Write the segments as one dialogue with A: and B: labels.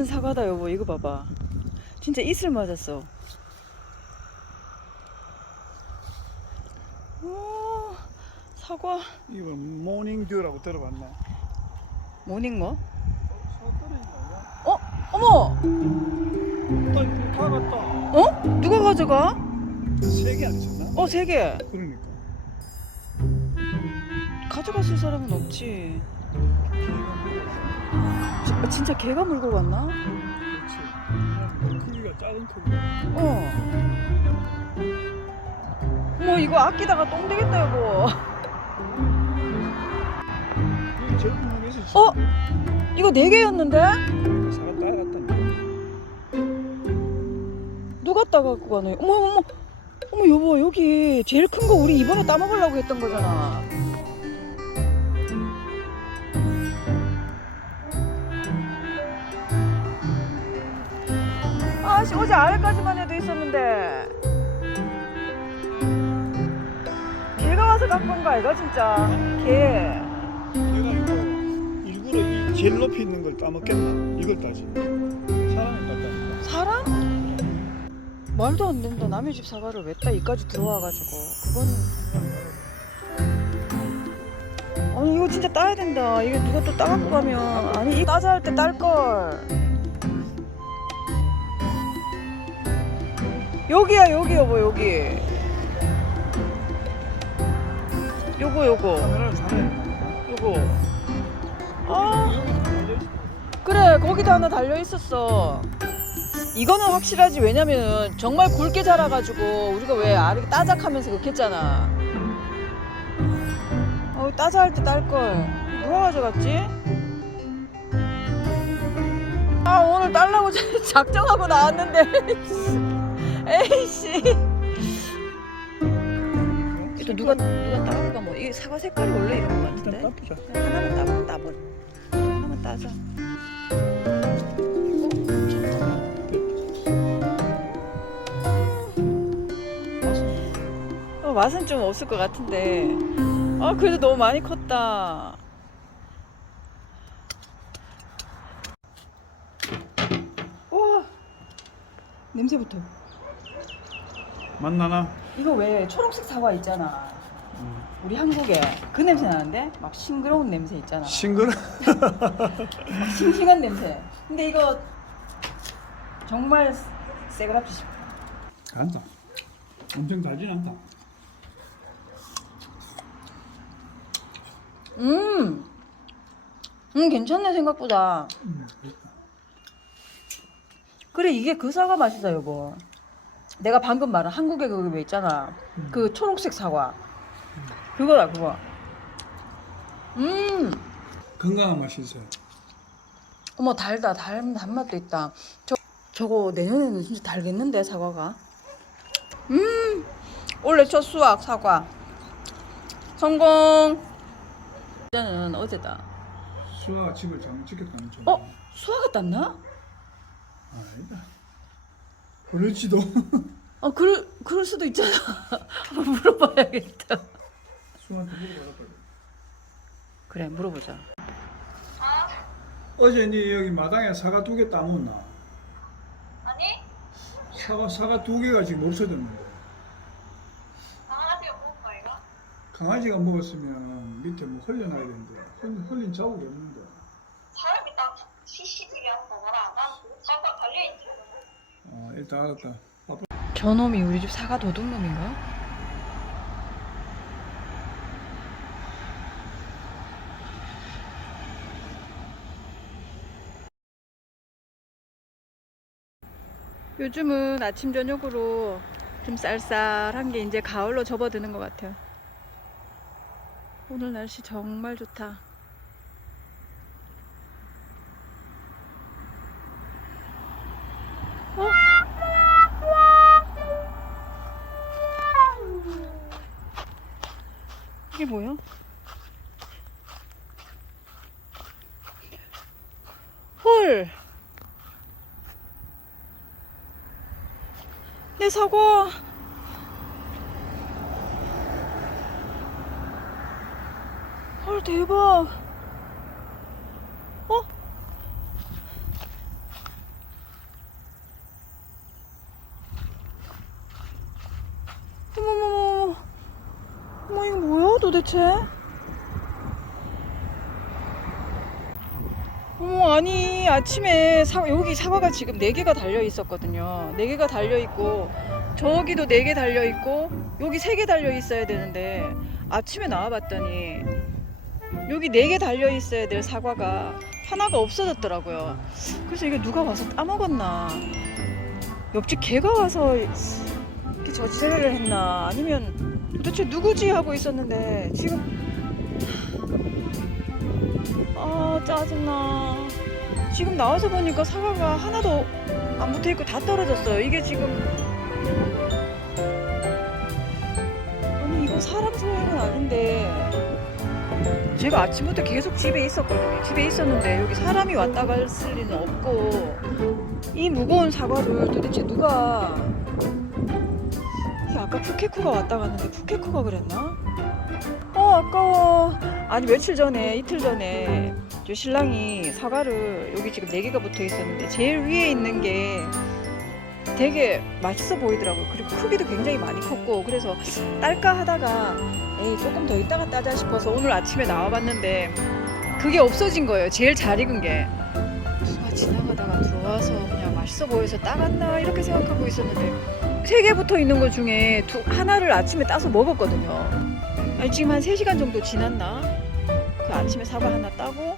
A: 맞은 사과다 여보 이거 봐봐 진짜 이슬 맞았어 오 사과
B: 이거 모닝듀라고 들어봤나?
A: 모닝 뭐?
B: 아니야?
A: 어? 어머
B: 또 이렇게 다 갔다.
A: 어? 누가 가져가?
B: 세개 아니었나?
A: 어 세 개
B: 그러니까.
A: 가져갔을 사람은 없지 지- 진짜 개가 물고 갔나?
B: 그렇지. 크기가 작은 크기.
A: 어 어머 이거 아끼다가 똥 되겠다
B: 이거. 어?
A: 이거 네 개였는데?
B: 사과 따라갔다.
A: 누가 따갖고 가네? 어머 어머 어머 여보 여기 제일 큰 거 우리 이번에 따먹으려고 했던 거잖아. 아씨 어제 아래까지만 해도 있었는데. 걔가 와서 갖고 온거 아이가 진짜? 걔
B: 내가 이거 일부러 이 제일 높이 있는 걸 따먹겠나? 이걸 따지. 사람이 땄다니까.
A: 사람? 말도 안 된다. 남의 집 사과를 왜 따? 이까지 들어와가지고. 그거는 아니 이거 진짜 따야 된다. 이게 누가 또 따갖고 가면. 아니 이 따자 할 때 딸걸 여기야 여기 여보 여기 요거 요거
B: 카메라를 사야 된다니까.
A: 요거 아. 그래 거기도 하나 달려 있었어. 이거는 확실하지 왜냐면 정말 굵게 자라가지고 우리가 왜 아래 따작하면서 그렇게 했잖아. 어 따자할 때 딸 걸. 누가 가져갔지? 아 오늘 딸라고 작정하고 나왔는데. 에이씨. 또 누가 누가 따갖고 가뭐 이 사과 색깔이 원래 이런 거
B: 일단
A: 같은데.
B: 따보자.
A: 하나만 따봐 따봐. 하나만 따자. 어, 맛은 좀 없을 것 같은데. 아 그래도 너무 많이 컸다. 와 냄새부터.
B: 만나나?
A: 이거 왜 초록색 사과 있잖아. 우리 한국에 그 냄새 나는데 막 싱그러운 냄새 있잖아.
B: 싱그러.
A: 막 싱싱한 냄새. 근데 이거 정말 새그랍지 싶어.
B: 간다. 엄청 달진 않다.
A: 음, 음 괜찮네 생각보다.
B: 음.
A: 그래 이게 그 사과 맛이다 여보. 내가 방금 말한 한국에 그거 왜 있잖아.
B: 음.
A: 그 초록색 사과. 그거다 그거. 음,
B: 건강한 맛이 있어요.
A: 어머 달다 달 단맛도 있다. 저 저거 내년에는 진짜 달겠는데 사과가. 음, 올해 첫 수확 사과. 성공. 이제는 어제다.
B: 수아가 집을 잘못 지켰다는 좀.
A: 어? 수화가 땄나?
B: 아니다. 그렇지도.
A: 아, 그럴, 그럴 수도 있잖아. 한번 물어봐야겠다.
B: 수아한테 물어봐라.
A: 그래, 물어보자.
B: 어제 니 여기 마당에 사과 두 개 따먹었나?
C: 아니
B: 사과 사과 두 개가 지금 없어졌는데.
C: 강아지가 먹은 거 이거?
B: 강아지가 먹었으면 밑에 뭐 흘려놔야 되는데 흘- 흘린 자국이 없는데. 일단 알았다.
A: 저놈이 우리 집 사과 도둑놈인가? 요즘은 아침 저녁으로 좀 쌀쌀한 게 이제 가을로 접어드는 것 같아요. 오늘 날씨 정말 좋다. 뭐야? 헐! 내 사과! 헐, 대박! 어? 도대체? 어머 아니 아침에 사, 여기 사과가 지금 4개가 달려 있었거든요. 4개가 달려 있고 저기도 4개 달려 있고 여기 3개 달려 있어야 되는데 아침에 나와봤더니 여기 4개 달려 있어야 될 사과가 하나가 없어졌더라고요. 그래서 이게 누가 와서 따먹었나? 옆집 개가 와서 이렇게 저지를 했나? 아니면 도대체 누구지 하고 있었는데 지금 아 짜증나. 지금 나와서 보니까 사과가 하나도 안 붙어있고 다 떨어졌어요. 이게 지금 아니 이거 사람 소행은 아닌데 제가 아침부터 계속 집에 있었거든요. 집에 있었는데 여기 사람이 왔다 갔을 리는 없고 이 무거운 사과를 도대체 누가 아까 푸케코가 왔다 갔는데 푸케코가 그랬나? 어 아까워. 아니 며칠 전에 이틀 전에 저 신랑이 사과를 여기 지금 네 개가 붙어 있었는데 제일 위에 있는 게 되게 맛있어 보이더라고요. 그리고 크기도 굉장히 많이 컸고 그래서 딸까 하다가 에이 조금 더 있다가 따자 싶어서 오늘 아침에 나와봤는데 그게 없어진 거예요. 제일 잘 익은 게. 누가 지나가다가 들어와서 그냥 맛있어 보여서 따갔나 이렇게 생각하고 있었는데 세 개 붙어 있는 것 중에 두, 하나를 아침에 따서 먹었거든요 아니 지금 한 3시간 정도 지났나? 그 아침에 사과 하나 따고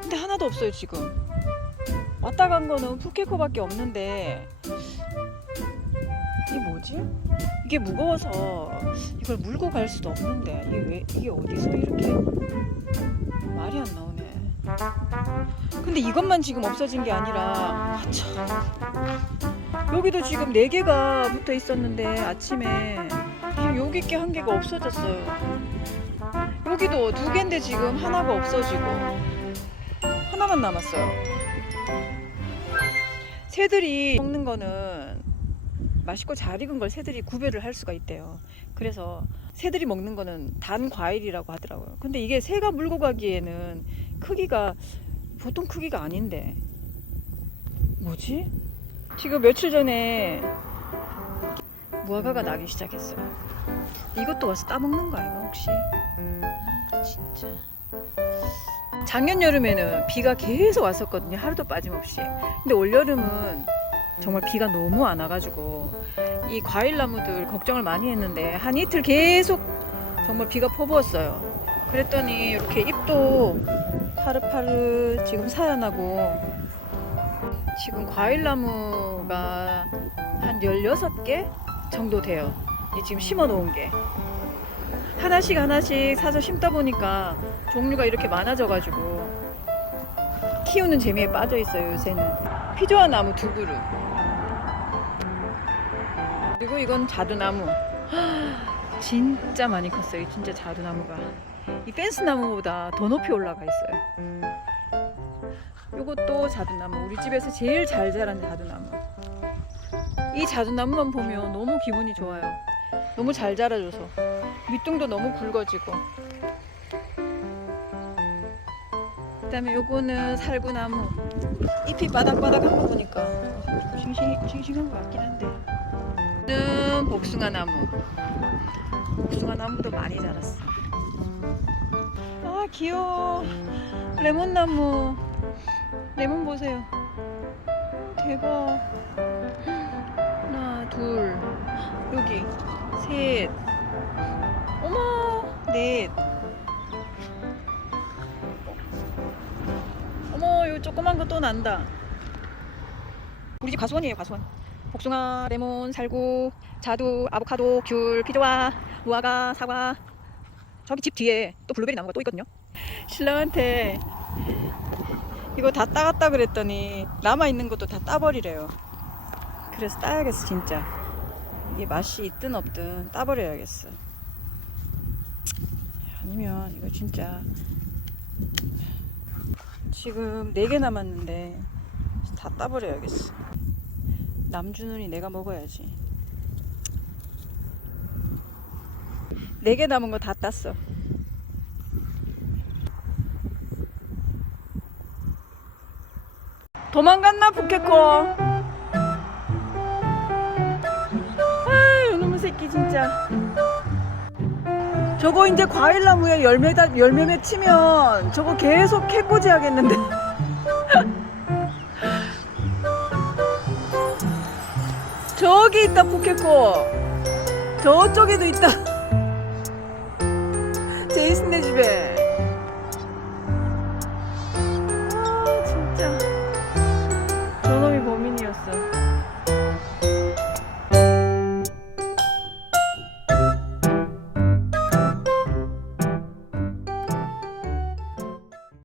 A: 근데 하나도 없어요 지금 왔다 간 거는 푸케코밖에 없는데 이게 뭐지? 이게 무거워서 이걸 물고 갈 수도 없는데 이게 왜 이게 어디서 이렇게 말이 안 나오네 근데 이것만 지금 없어진 게 아니라 아, 참. 여기도 지금 네 개가 붙어 있었는데 아침에 지금 여기 게 한 개가 없어졌어요. 여기도 두 개인데 지금 하나가 없어지고 하나만 남았어요. 새들이 먹는 거는 맛있고 잘 익은 걸 새들이 구별을 할 수가 있대요. 그래서 새들이 먹는 거는 단 과일이라고 하더라고요. 근데 이게 새가 물고 가기에는 크기가 보통 크기가 아닌데 뭐지? 지금 며칠 전에 무화과가 나기 시작했어요. 이것도 와서 따먹는 거 아닌가 혹시? 진짜. 작년 여름에는 비가 계속 왔었거든요. 하루도 빠짐없이. 근데 올 여름은 정말 비가 너무 안 와가지고 이 과일 나무들 걱정을 많이 했는데 한 이틀 계속 정말 비가 퍼부었어요. 그랬더니 이렇게 잎도 파릇파릇 지금 살아나고 지금 과일 나무가 한 16개 정도 돼요. 이 지금 심어 놓은 게. 하나씩 하나씩 사서 심다 보니까 종류가 이렇게 많아져 가지고 키우는 재미에 빠져 있어요, 요새는. 피조한 나무 두 그루. 그리고 이건 자두나무. 진짜 많이 컸어요. 진짜 자두나무가. 이 펜스 나무보다 더 높이 올라가 있어요. 요것도 자두나무. 우리 집에서 제일 잘 자란 자두나무. 이 자두나무만 보면 너무 기분이 좋아요. 너무 잘 자라줘서. 밑둥도 너무 굵어지고. 그다음에 요거는 살구나무. 잎이 바닥바닥한 거 보니까 싱싱, 싱싱한 것 같긴 한데. 는 복숭아 나무. 복숭아 나무도 많이 자랐어. 아 귀여워. 레몬 나무. 레몬 보세요. 대박. 하나, 둘, 여기, 셋. 어머, 넷. 어머, 요 조그만 거 또 난다. 우리 집 가수원이에요, 가수원. 복숭아, 레몬, 살구, 자두, 아보카도, 귤, 피조아, 무화과, 사과. 저기 집 뒤에 또 블루베리 나무가 또 있거든요. 신랑한테 이거 다 따갔다 그랬더니 남아 있는 것도 다 따버리래요. 그래서 따야겠어 진짜. 이게 맛이 있든 없든 따버려야겠어. 아니면 이거 진짜 지금 4개 남았는데 다 따버려야겠어. 남주는이 내가 먹어야지. 4개 남은 거 다 땄어. 도망갔나 부케코? 아 이놈의 새끼 진짜 저거 이제 과일나무에 열매다 열매 맺히면 저거 계속 캐꼬지 하겠는데. 저기 있다 포켓코. 저쪽에도 있다. 제이슨네 집에.